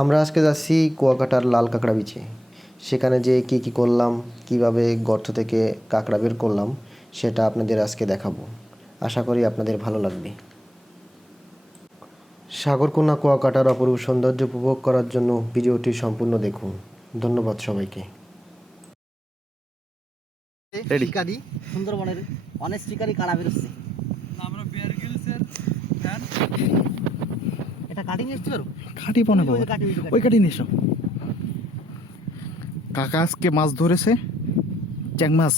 আমরা আজকে যাচ্ছি কুয়াকাটার লাল কাঁকড়া বিচে। সেখানে যেয়ে কী করলাম, কীভাবে গর্ত থেকে কাঁকড়া বের করলাম সেটা আপনাদের আজকে দেখাবো। আশা করি আপনাদের ভালো লাগবে। সাগরকন্যা কুয়াকাটার অপরূপ সৌন্দর্য উপভোগ করার জন্য ভিডিওটি সম্পূর্ণ দেখুন। ধন্যবাদ সবাইকে। শিকারি সুন্দরবনের অনেক শিকারি কাড়া বেরোচ্ছে। আমরা বিয়ার গিলসের ফ্যান। এটা কাটিং এসছে আর কাটি পনে বাবা, ওই কাটি নিস। কাকা আজকে মাছ ধরেছে, চ্যাং মাছ।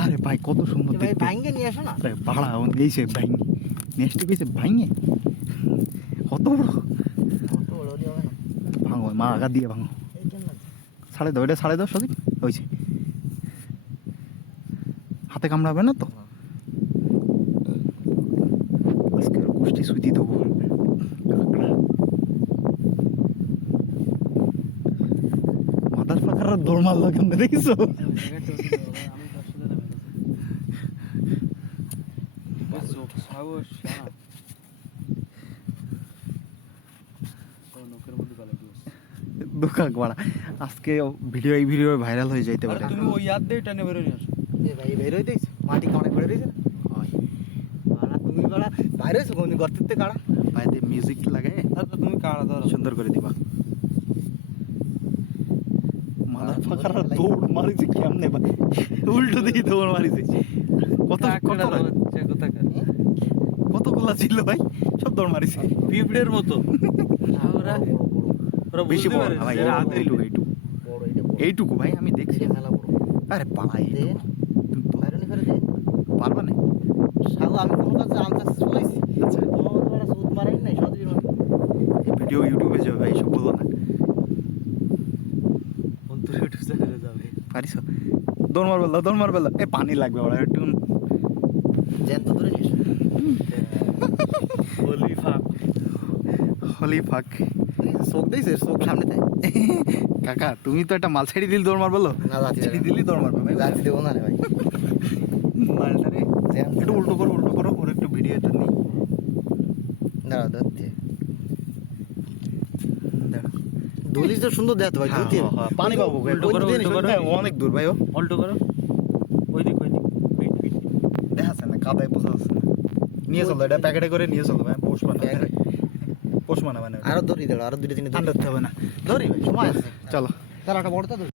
আরে ভাই কত সুন্দর ভাই দেখতে। ভাঙ্গে নিয়ে আসো না। আরে ভাড়া এইছে ভাঙ্গে নেক্সট কইছে ভাঙ্গে কত বড় কত বড় দিয়ে হবে না। ভাঙো মা আগা দিয়ে ভাঙো। এই কেন না? সাড়ে দাও, এটা সাড়ে দাও সদীপ। হয়েছে, হাতে কামড়াবে না তো? আজকে গোষ্ঠী সুইতি দেবো। মাথার ফাঁকার দৌড় মারলো কেমন দেখিস? দুঃখ বাড়া আজকে ভিডিও, এই ভিডিও ভাইরাল হয়ে যাইতে পারে। তুমি ওই ইয়াদ দিয়ে টানে বেরো নিয়ে আসো। এ ভাই বের হই দেইছ মাটি কামড়ে পড়ে দিয়েছে না। বাড়া তুমি বাড়া বাইরে এসো কোন গর্তের থেকে কাড়া। বাইরে মিউজিক লাগাই আচ্ছা তুমি কাড়া ধরো। সুন্দর করে দিবা। মাথার ফাঁকার দৌড় মারিছে কেমনে ভাই, উল্টো দিকে দৌড় মারিছে। কত কত কতগুলা ছিল ভাই, সব দৌড় মারিছে পিঁপড়ের মতো। ওরা ওরা বেশি বুঝতে বড় পারে না ভাই, যে এরা হাতে এইটুকু এইটুকু বড় এটা বড়। এইটুকু ভাই আমি দেখছি। এটা মেলা বড়। আরে পালাই দে তুমি তো বাইরে নিয়ে ফেলে দে। পারবা না। সাগো আমি কোন কাছে আনসার চলাইছি। আচ্ছা তোমার মতো বড় সুদ মারাই নাই সদীর মতো। এই ভিডিও ইউটিউবে যাবে ভাই, সব বলবো না। অন্তর ইউটিউব চ্যানেলে যাবে। পারিস দৌড় মার বেলা এ পানি লাগবে ওরা একটু। জ্যান্ত ধরে নিস। হোলি ফাক। হলি ফাক। চোখ দিয়েছে চোখ সামনে তাই। কাকা তুমি তো একটা মাল ছেড়ে দিলি দৌড় মার বলো, না যাচ্ছি ছেড়ে দিলি দৌড় মারবে ভাই। যাচ্ছি দেবো না রে ভাই। মালটা রে একটু উল্টো করো ওর একটু ভিডিওটা নিই। দাঁড়া ধরতে দাঁড়া। দলিস তো সুন্দর দেখাতে ভাই হ্যাঁ, ধরতে হ্যাঁ, হ্যাঁ, পানি পাবো ভাই, উল্টো করো, উল্টো করো। হ্যাঁ, অনেক দূর ভাই। ও অল্টো করো। ওই দিক ওই দিক। পিট পিট। দেখা যাচ্ছে না, কাদায় বোঝা যাচ্ছে না। নিয়ে চলো, এটা প্যাকেটে করে নিয়ে চলো ভাই। পোষ মানা মানে আরো ধরি দাঁড়া আরো দুটো তিনটে ঠান্ডা হবে না। ধরি ভাই সময় আছে চলো। তার একটা বড়টা ধরি।